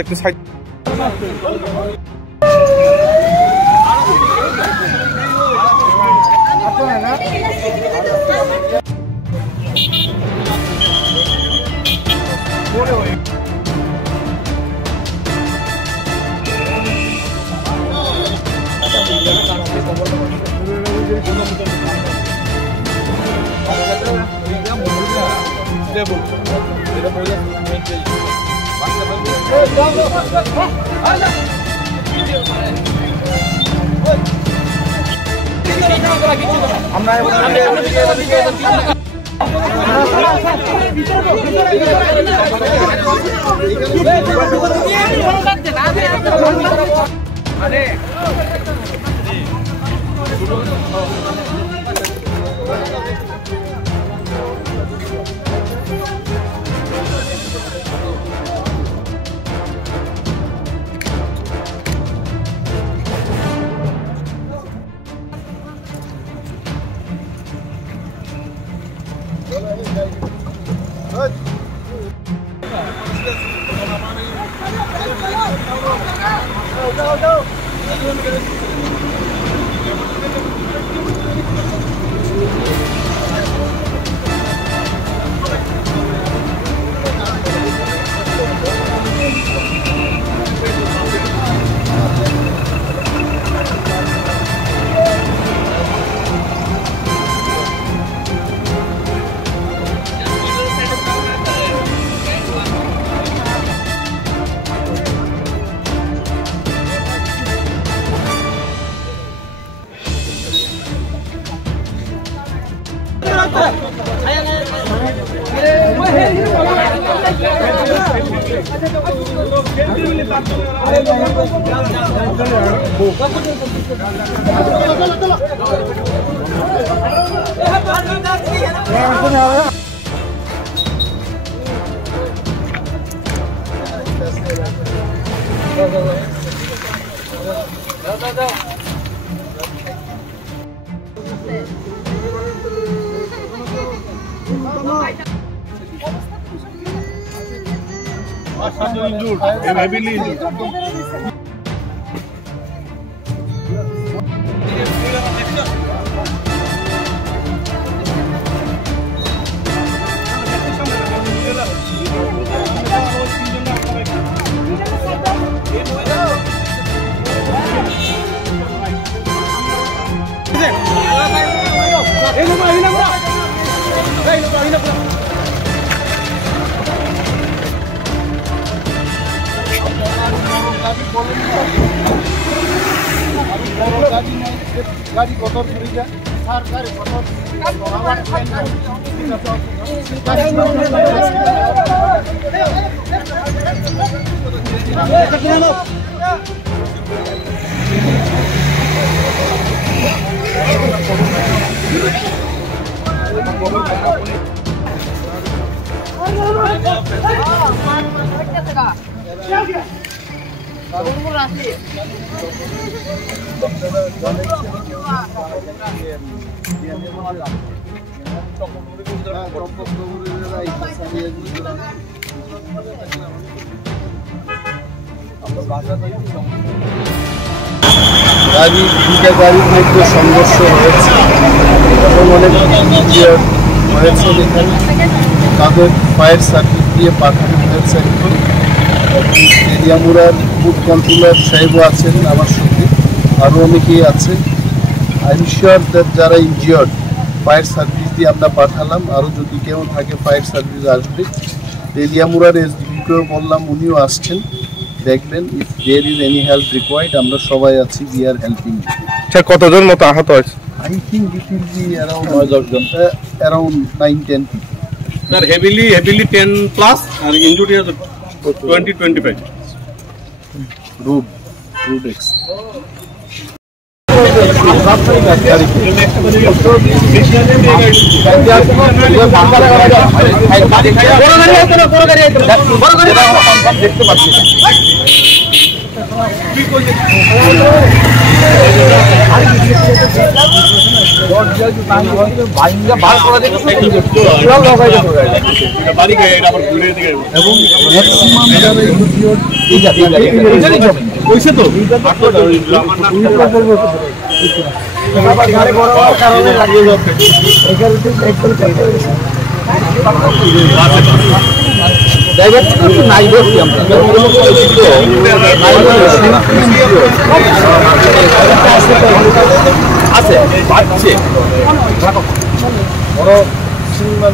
একটু side heavily injured. गाड़ी Qatar छुरी जा सार गाड़ी कतर आवाज ट्रेन গাড়ি দুটা গাড়ির মধ্যে সংঘর্ষ হয়েছে এবং অনেক ইঞ্জিয়ার হয়েছে এখানে তাদের ফায়ার সার্ভিস দিয়ে পাঠানো হয়েছে তেলিয়ামুড়ার ফুড কন্ট্রোলার সাহেবও আছেন আমার সঙ্গে আরও অনেকেই আছে আই এম শিওর দ্যাট যারা ইনজিয়ার্ড ফায়ার সার্ভিস দিয়ে আমরা পাঠালাম আরও যদি কেউ থাকে ফায়ার সার্ভিস আসবে তেলিয়ামুড়ার এসডিপিকেও বললাম উনিও আসছেন দেখবেন if there is any help required আমরা সবাই আছি উই আর হেল্পিং স্যার কতজন মতো আহত হয়েছে I think it will be around 9-10 people. Sir, heavily 10 plus and injury is 20-25. Rude X. দেখতে পাচ্ছি নাই বলছি আমরা আছে বাচ্চে বড় সিনেমা